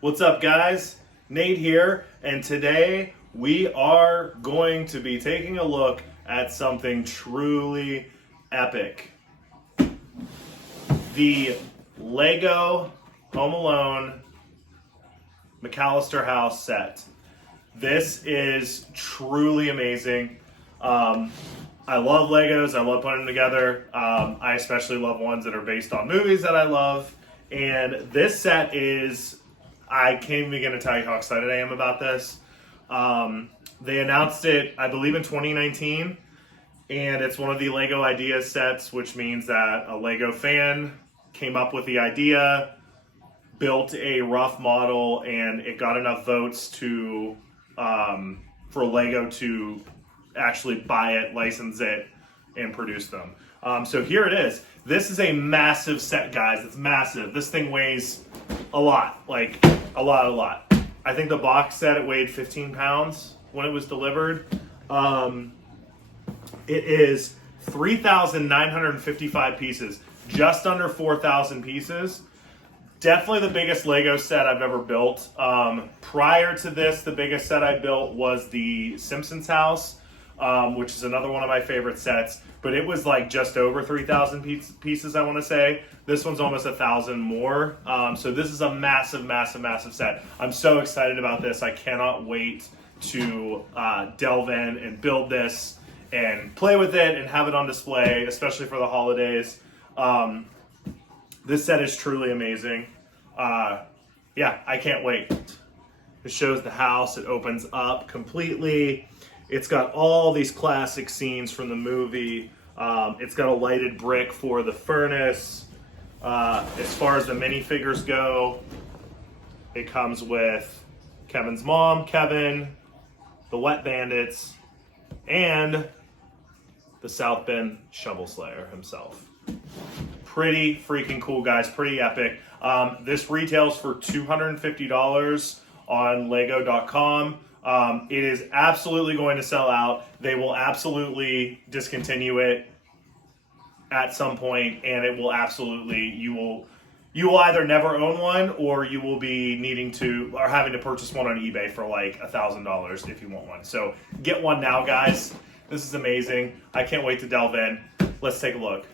What's up, guys? Nate here, and today we are going to be taking a look at something truly epic. The Lego Home Alone McAllister House set. This is truly amazing. I love Legos. I love putting them together. I especially love ones that are based on movies that I love. And this set is, I can't even begin to tell you how excited I am about this. They announced it, I believe, in 2019. And it's one of the Lego Ideas sets, which means that a Lego fan came up with the idea, built a rough model, and it got enough votes to for Lego to actually buy it, license it, and produce them. So here it is. This is a massive set, guys. It's massive. This thing weighs a lot, like a lot. I think the box set, it weighed 15 pounds when it was delivered. It is 3,955 pieces, just under 4,000 pieces. Definitely the biggest Lego set I've ever built. Prior to this, the biggest set I built was the Simpsons house, which is another one of my favorite sets, but it was like just over 3,000 pieces, I want to say. This one's almost 1,000 more. So this is a massive set. I'm so excited about this. I cannot wait to delve in and build this and play with it and have it on display, especially for the holidays. This set is truly amazing. Yeah, I can't wait. It shows the house. It opens up completely. It's got all these classic scenes from the movie. It's got a lighted brick for the furnace. As far as the minifigures go, it comes with Kevin's mom, Kevin, the Wet Bandits, and the South Bend Shovel Slayer himself. Pretty freaking cool, guys. Pretty epic. This retails for $250 on Lego.com. It is absolutely going to sell out. They will absolutely discontinue it at some point, and it will absolutely, you will either never own one, or you will be needing to, or having to purchase one on eBay for like $1,000 if you want one. So get one now, guys. This is amazing. I can't wait to delve in. Let's take a look.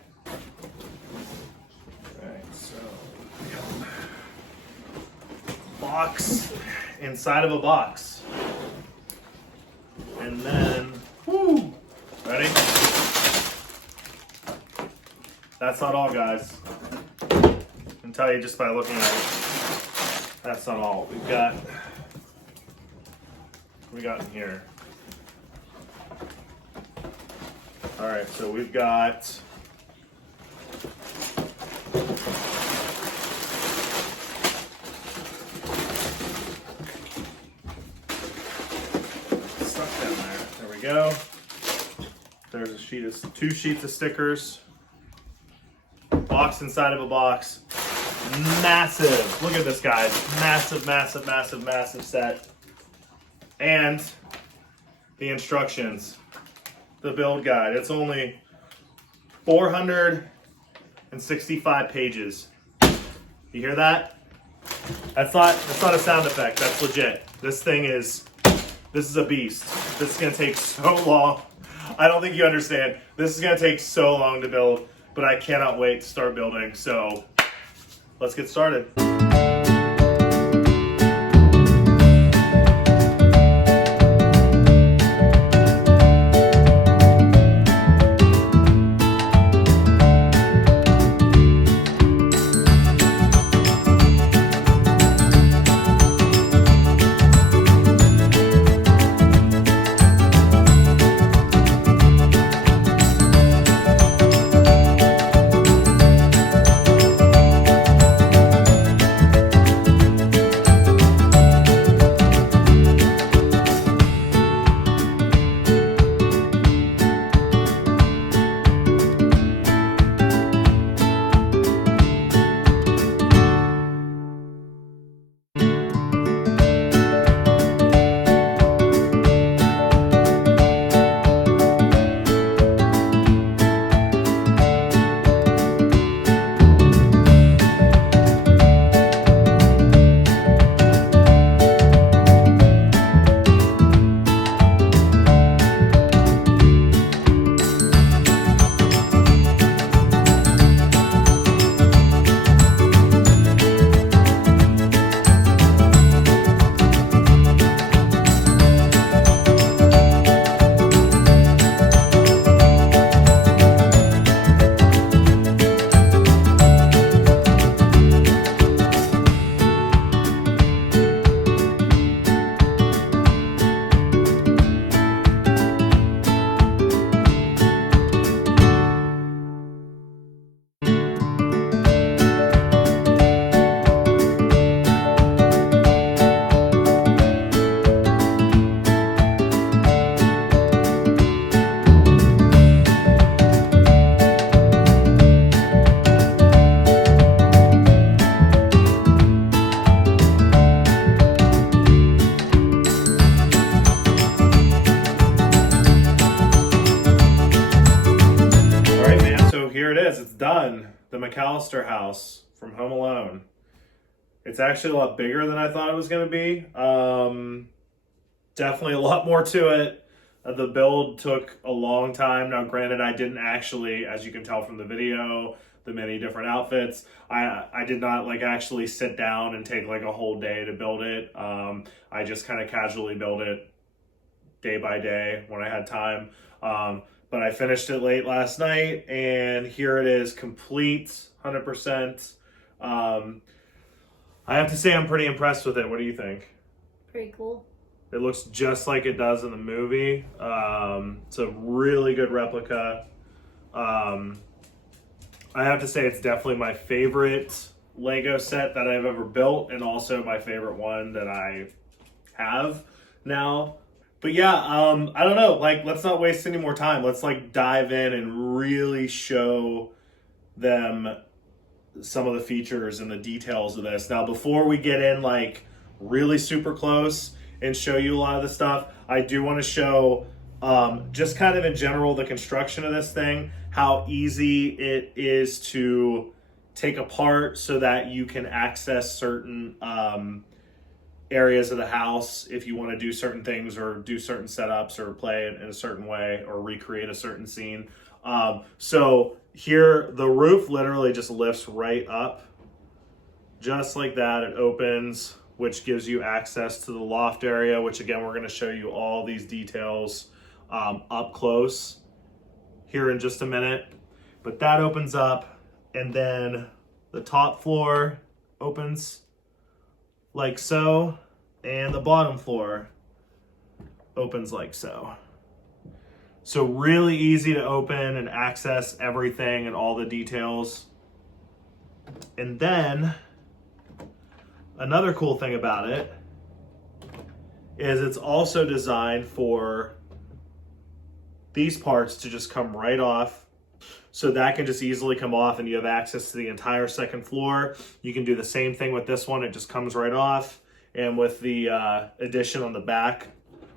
Box inside of a box, and then ready? That's not all, guys. I can tell you just by looking at it, that's not all. We got in here. All right, so we've got go. There's two sheets of stickers. Box inside of a box. Massive. Look at this, guys. Massive set. And the instructions. The build guide. It's only 465 pages. You hear that? That's not a sound effect. That's legit. This is a beast. This is going to take so long. I don't think you understand. This is going to take so long to build, but I cannot wait to start building. So let's get started. the McAllister house from Home Alone. It's actually a lot bigger than I thought it was going to be. Definitely a lot more to it. The build took a long time. Now, granted, I didn't actually, as you can tell from the video, the many different outfits, I did not like actually sit down and take like a whole day to build it. I just kind of casually built it day by day when I had time. But I finished it late last night, and here it is, complete, 100%. I have to say I'm pretty impressed with it. What do you think? Pretty cool. It looks just like it does in the movie. It's a really good replica. I have to say it's definitely my favorite Lego set that I've ever built, and also my favorite one that I have now. But yeah, I don't know, like, let's not waste any more time. Let's like dive in and really show them some of the features and the details of this. Now, before we get in like really super close and show you a lot of the stuff, I do want to show just kind of in general the construction of this thing, how easy it is to take apart so that you can access certain areas of the house if you want to do certain things or do certain setups or play it in a certain way or recreate a certain scene. So here the roof literally just lifts right up just like that. It opens, which gives you access to the loft area, which again, we're going to show you all these details up close here in just a minute. But that opens up, and then the top floor opens like so, and the bottom floor opens like so. So really easy to open and access everything and all the details. And then another cool thing about it is it's also designed for these parts to just come right off. So that can just easily come off and you have access to the entire second floor. You can do the same thing with this one. It just comes right off. And with the addition on the back,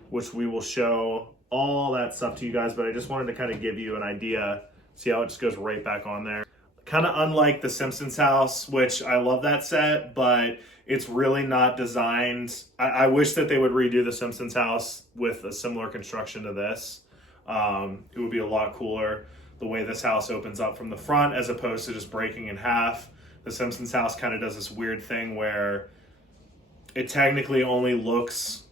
which we will show all that stuff to you guys, but I just wanted to kind of give you an idea. See how it just goes right back on there. Kind of unlike the Simpsons house, which I love that set, but it's really not designed. I wish that they would redo the Simpsons house with a similar construction to this. It would be a lot cooler the way this house opens up from the front as opposed to just breaking in half. The Simpsons house kind of does this weird thing where it technically only looks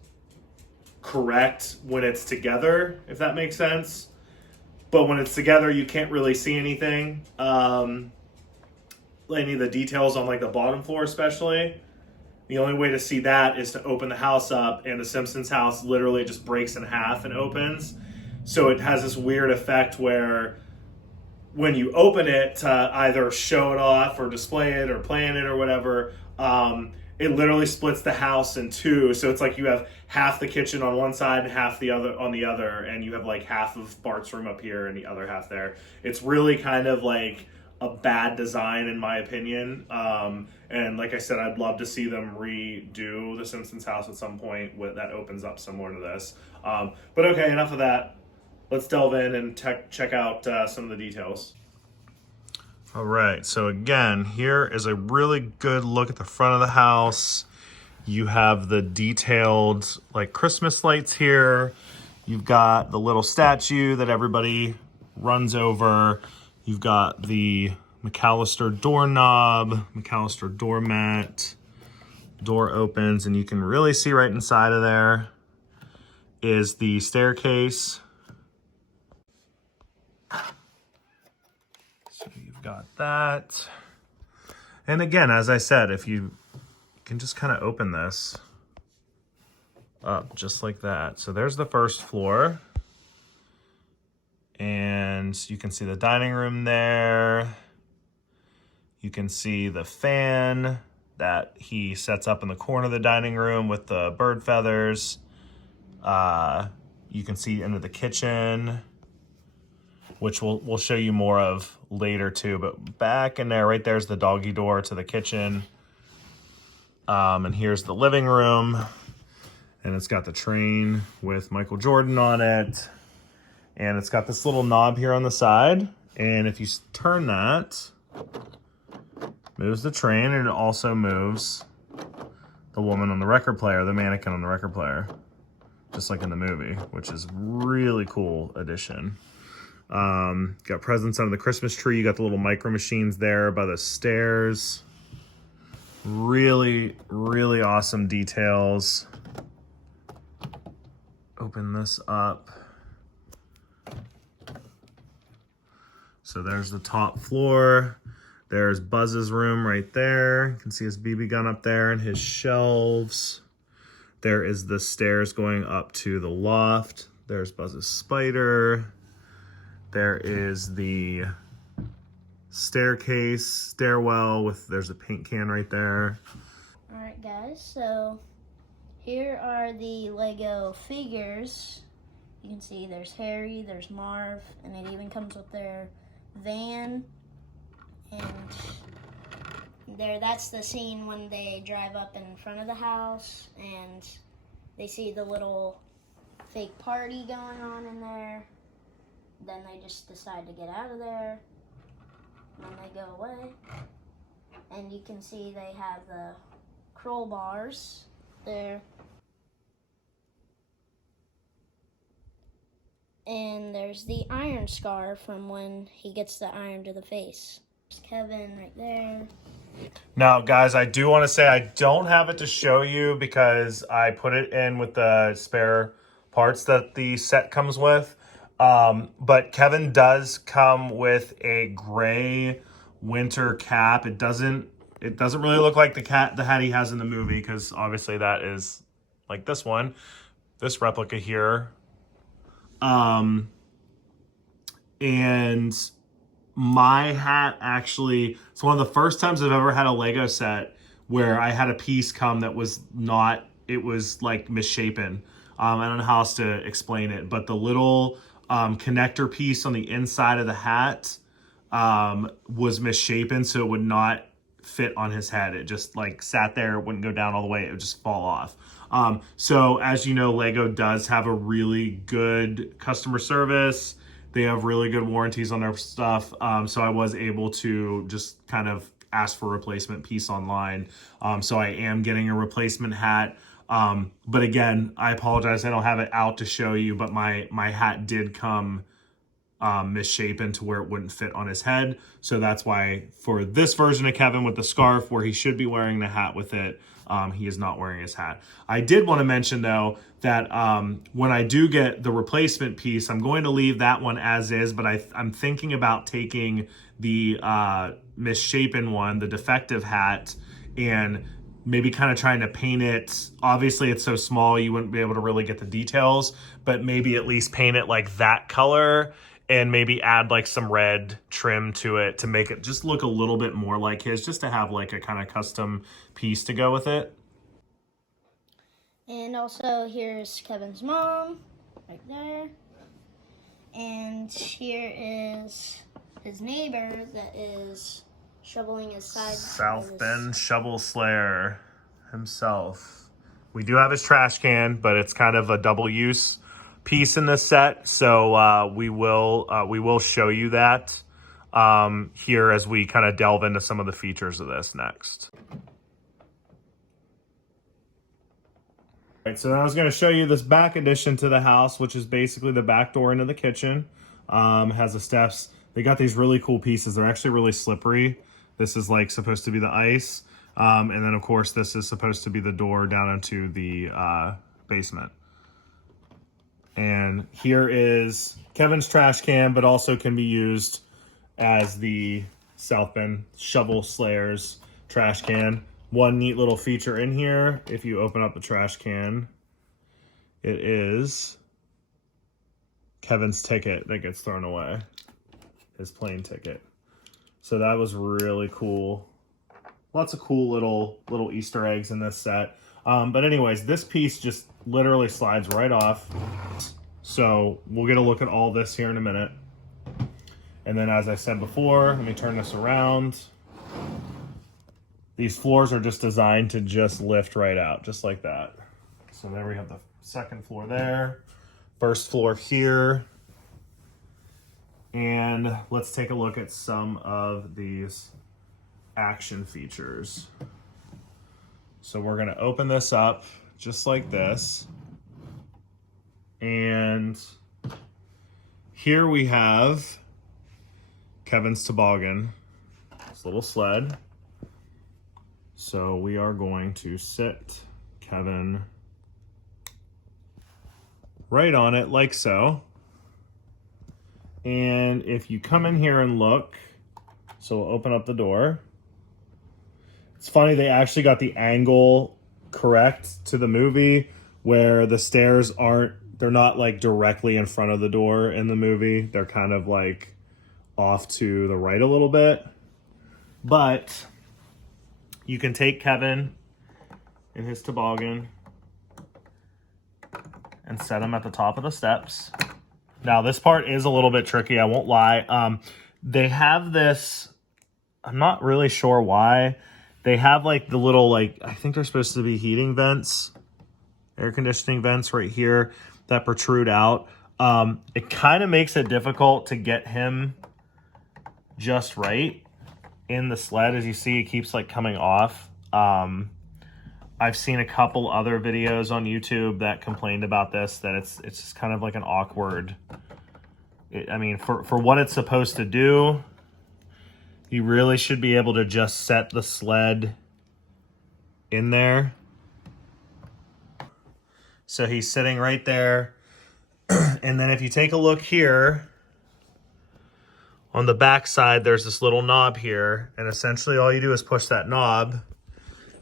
correct when it's together, if that makes sense. But when it's together, you can't really see anything. Any of the details on like the bottom floor especially. The only way to see that is to open the house up, and the Simpsons house literally just breaks in half and opens. So it has this weird effect where when you open it to either show it off or display it or plan it or whatever, it literally splits the house in two. So it's like you have half the kitchen on one side and half the other on the other, and you have like half of Bart's room up here and the other half there. It's really kind of like a bad design in my opinion. And like I said, I'd love to see them redo the Simpsons house at some point that opens up similar to this. But okay, enough of that. Let's delve in and check out some of the details. All right, so again, here is a really good look at the front of the house. You have the detailed like Christmas lights here. You've got the little statue that everybody runs over. You've got the McAllister doorknob, McAllister doormat. Door opens, and you can really see right inside of there is the staircase. So you've got that. And again, as I said, if you can just kind of open this up just like that. So there's the first floor. And you can see the dining room there. You can see the fan that he sets up in the corner of the dining room with the bird feathers. You can see into the kitchen, which we'll show you more of later too. But back in there, right there's the doggy door to the kitchen. And here's the living room. And it's got the train with Michael Jordan on it. And it's got this little knob here on the side. And if you turn that, Moves the train, and it also moves the woman on the record player, the mannequin on the record player, just like in the movie, which is really cool addition. Got presents under the Christmas tree. You got the little micro machines there by the stairs. Really, really awesome details. Open this up. So there's the top floor. There's Buzz's room right there. You can see his BB gun up there and his shelves. There is the stairs going up to the loft. There's Buzz's spider. There is the staircase, stairwell there's a paint can right there. All right, guys, so here are the Lego figures. You can see there's Harry, there's Marv, and it even comes with their van. And that's the scene when they drive up in front of the house and they see the little fake party going on in there. Then they just decide to get out of there. And then they go away. And you can see they have the curl bars there. And there's the iron scar from when he gets the iron to the face. There's Kevin right there. Now, guys, I do want to say I don't have it to show you because I put it in with the spare parts that the set comes with. But Kevin does come with a gray winter cap. It doesn't really look like the hat he has in the movie, because obviously that is like this one, this replica here. And my hat actually, it's one of the first times I've ever had a Lego set where I had a piece come that was not, it was like misshapen. I don't know how else to explain it, but the little connector piece on the inside of the hat was misshapen, so it would not fit on his head. It just like sat there, it wouldn't go down all the way, it would just fall off. So as you know, Lego does have a really good customer service. They have really good warranties on their stuff. So I was able to just kind of ask for a replacement piece online. So I am getting a replacement hat. But again, I apologize, I don't have it out to show you, but my hat did come misshapen to where it wouldn't fit on his head. So that's why for this version of Kevin with the scarf, where he should be wearing the hat with it, he is not wearing his hat. I did want to mention though that when I do get the replacement piece, I'm going to leave that one as is, but I'm thinking about taking the misshapen one, the defective hat, and maybe kind of trying to paint it. Obviously it's so small you wouldn't be able to really get the details, but maybe at least paint it like that color and maybe add like some red trim to it to make it just look a little bit more like his, just to have like a kind of custom piece to go with it. And also here's Kevin's mom right there. And here is his neighbor that is shoveling his side. South Bend Shovel Slayer himself. We do have his trash can, but it's kind of a double use piece in this set, so we will show you that here as we kind of delve into some of the features of this next. All right, so now I was going to show you this back addition to the house, which is basically the back door into the kitchen. Has the steps. They got these really cool pieces. They're actually really slippery. This is like supposed to be the ice, and then of course this is supposed to be the door down into the basement. And here is Kevin's trash can, but also can be used as the South Bend Shovel Slayer's trash can. One neat little feature in here, if you open up the trash can, it is Kevin's ticket that gets thrown away, his plane ticket. So that was really cool. Lots of cool little Easter eggs in this set. But anyways, this piece just literally slides right off. So we'll get a look at all this here in a minute. And then as I said before, let me turn this around. These floors are just designed to just lift right out, just like that. So there we have the second floor there. First floor here. And let's take a look at some of these action features. So we're gonna open this up just like this. And here we have Kevin's toboggan, this little sled. So we are going to sit Kevin right on it like so. And if you come in here and look, so we'll open up the door. It's funny, they actually got the angle correct to the movie where the stairs they're not like directly in front of the door in the movie. They're kind of like off to the right a little bit. But you can take Kevin in his toboggan and set him at the top of the steps. Now this part is a little bit tricky, I won't lie. They have this, I'm not really sure why. They have like the little, like, I think they're supposed to be heating vents, air conditioning vents right here that protrude out. It kind of makes it difficult to get him just right in the sled. As you see, it keeps like coming off. I've seen a couple other videos on YouTube that complained about this, that it's just kind of like an awkward, I mean, for what it's supposed to do, you really should be able to just set the sled in there. So he's sitting right there. And then if you take a look here, on the back side, there's this little knob here. And essentially all you do is push that knob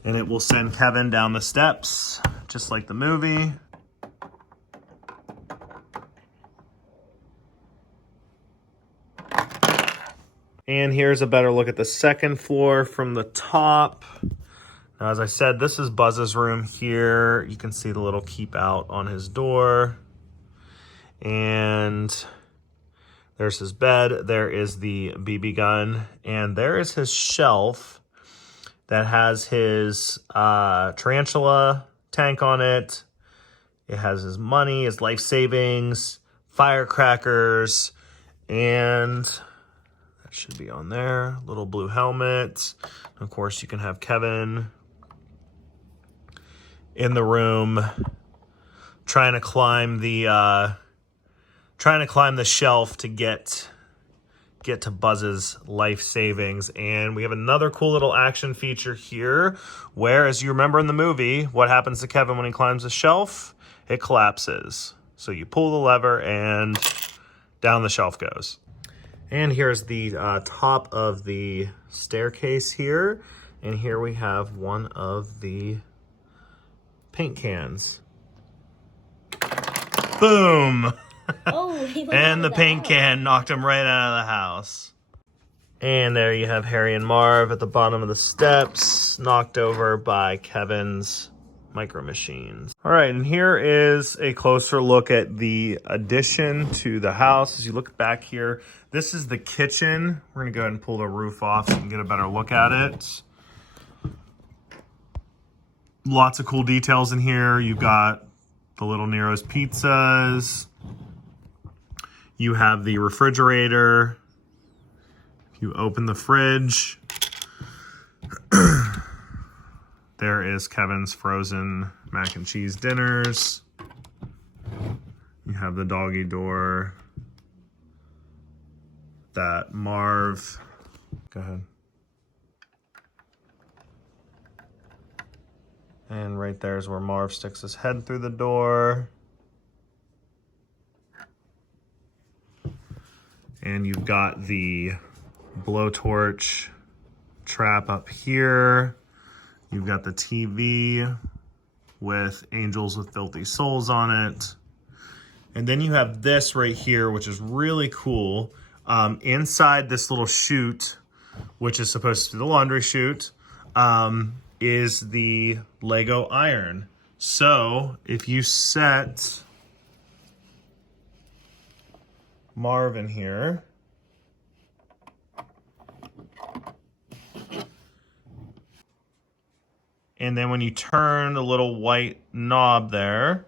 and it will send Kevin down the steps, just like the movie. And here's a better look at the second floor from the top. Now, as I said, this is Buzz's room here. You can see the little keep out on his door. And there's his bed. There is the BB gun. And there is his shelf that has his tarantula tank on it. It has his money, his life savings, firecrackers, and that should be on there. Little blue helmet. Of course, you can have Kevin in the room trying to climb the shelf to get to Buzz's life savings. And we have another cool little action feature here where, as you remember in the movie, what happens to Kevin when he climbs the shelf? It collapses. So you pull the lever and down the shelf goes. And here's the top of the staircase here. And here we have one of the paint cans. Boom! Oh, and the paint can knocked him right out of the house. And there you have Harry and Marv at the bottom of the steps, knocked over by Kevin's micro machines. All right, and here is a closer look at the addition to the house. As you look back here, this is the kitchen. We're gonna go ahead and pull the roof off so you can get a better look at it. Lots of cool details in here. You've got the little Nero's pizzas. You have the refrigerator. You open the fridge. There is Kevin's frozen mac and cheese dinners. You have the doggy door that Marv, go ahead. And right there is where Marv sticks his head through the door. And you've got the blowtorch trap up here. You've got the TV with Angels with Filthy Souls on it. And then you have this right here, which is really cool. Inside this little chute, which is supposed to be the laundry chute, is the Lego iron. So if you set Marv in here, and then when you turn the little white knob there,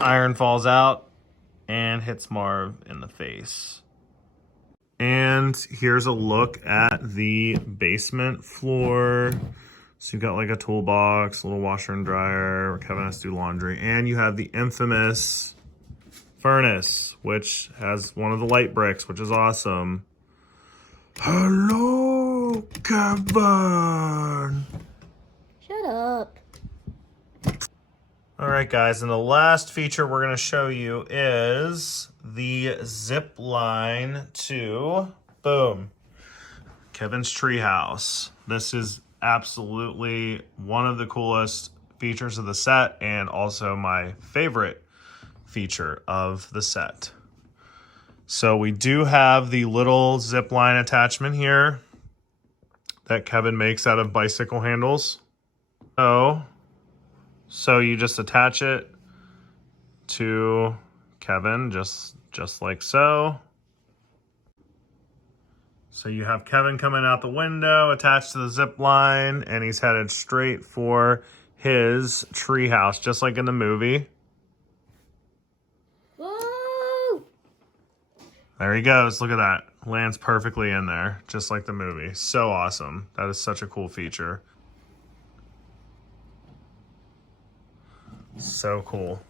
iron falls out and hits Marv in the face. And here's a look at the basement floor. So you've got like a toolbox, a little washer and dryer where Kevin has to do laundry. And you have the infamous furnace, which has one of the light bricks, which is awesome. Hello, Kevin. Shut up. All right, guys, and the last feature we're going to show you is the zip line to, boom, Kevin's treehouse. This is absolutely one of the coolest features of the set and also my favorite feature of the set. So we do have the little zip line attachment here that Kevin makes out of bicycle handles. So you just attach it to Kevin, just like so. So you have Kevin coming out the window, attached to the zip line, and he's headed straight for his treehouse, just like in the movie. Whoa! There he goes. Look at that. Lands perfectly in there, just like the movie. So awesome. That is such a cool feature. So cool.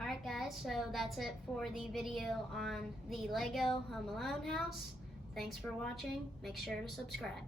Alright guys, so that's it for the video on the Lego Home Alone house. Thanks for watching. Make sure to subscribe.